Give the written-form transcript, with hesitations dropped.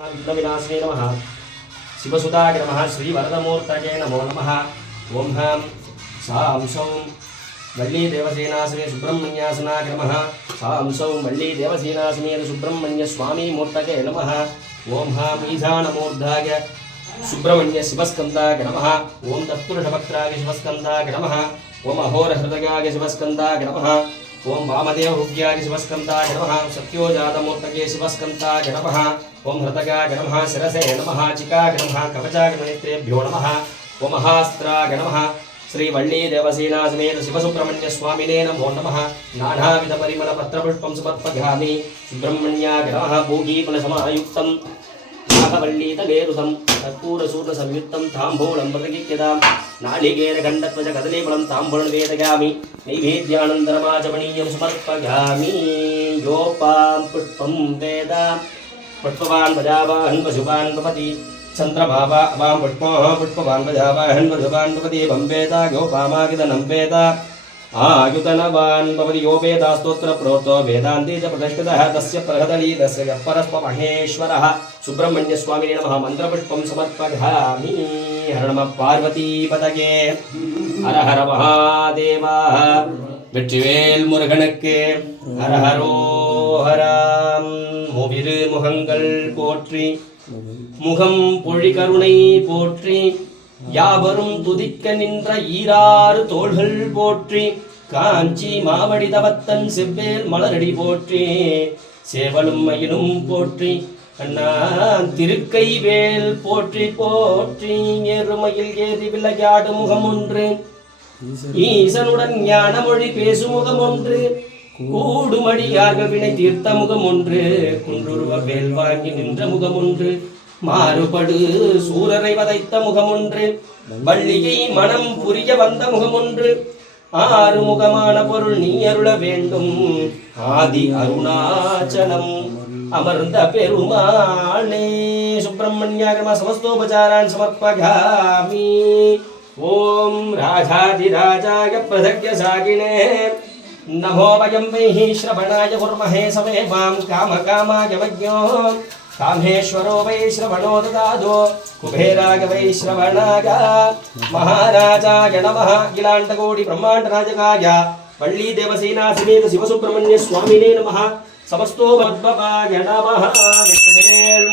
विघ्नविनाशिने नमः शिवसुताय नमः श्रीवरदमूर्तये नमो नमः ओं हां सां सौं वल्ली देवसेनासने सुब्रह्मण्यासनाय नमः सां सौं वल्ली देवसेनासने सुब्रह्मण्यस्वामी मूर्तये नमः ओं हां ईशानमूर्धाय सुब्रह्मण्य शिवस्कन्दाय नमः ओं तत्पुरुषवक्त्राय शिवस्कन्दाय नमः ओं अहोरहृदयाय शिवस्कन्दाय नमः ओं वामदेवहुग्याय शिवस्कन्दाय नमः सत्योजातमूर्तये शिवस्कन्दाय नमः ओं हृदयाय नमः शिरसे नमः चिकाय नमः कवचाय नेत्रेभ्यो नमः ओं महास्त्राय नमः श्रीवल्ली देवसेनासमेत शिवसुब्रह्मण्य स्वामिने नमो नमः नानाविधपरिमलपत्रपुष्पं समर्पयामि सुब्रह्मण्याय नमः भूगीफलसमायुक्तं नागवल्लीतलेरुतं कर्पूरसूर्णसंयुक्तं ताम्बूलं प्रतिगीयतां नालिकेरखण्डत्वच कदलीफलं ताम्बूलं वेदयामि नैवेद्यानन्तरमाचमनीयं समर्पयामि योपां पुष्पं वेद पुष्पवान् प्रजावाहन् पशुवान् भवति चन्द्रभावा अवां पुष्पवान् प्रजावाहन् पशुवान् भवति वम्वेदा गोपामागिदनं वेद आयुतनवान् भवति यो वेदास्तोत्र प्रोक्तो वेदान्ते च प्रतिष्ठितः तस्य प्रहदलीदस्य परस्पमहेश्वरः सुब्रह्मण्यस्वामिने नमः मन्त्रपुष्पं समर्पयामि हर नमः पार्वतीपतये हर हर महादेवा வெற்றிவேல் முருகனுக்கு ஹரஹரோஹராம் மூவிரு முகங்கள் போற்றி முகம் பொழி கருணை போற்றி யாவரும் துதிக்க நின்ற ஈராறு தோள்கள் போற்றி காஞ்சி மாவடி தவத்தன் செவ்வேல் மலரடி போற்றி சேவலும் மயிலும் போற்றி அண்ணா திருக்கை வேல் போற்றி போற்றி ஏறுமையில் ஏறி விளையாடு முகம் ஒன்று ஈசனுடன் ஞான மொழி பேசும் முகம் ஒன்று கூடுமடியார்கள் வினை தீர்த்த முகம் ஒன்று குன்றுருவ வேல் வாங்கி நின்ற முகம் ஒன்று மாறுபடு சூரரை வதைத்த முகம் ஒன்று வள்ளியை மனம் புரிய வந்த முகம் ஒன்று ஆறு முகமான பொருள் நீ அருள வேண்டும் ஆதி அருணாச்சலம் அமர்ந்த பெருமாளே சுப்பிரமணியாகம சமஸ்தோபச்சாரான் சமர்ப்பயாமி ஓம் ராஜாதிராஜாய பிரதக்யசாகினே नमो वयं वै श्रवणाय कुर्महे समे वां कामकामाय वज्ञो कामेश्वरो वै श्रवणो ददादो कुबेराय वै श्रवणाय महाराजाय नमः अखिलाण्डकोटि ब्रह्माण्डनायकाय वल्ली देवसेनासमेत शिवसुब्रह्मण्य स्वामिने नमः समस्तो भद्भवाय नमः विष्णुवेल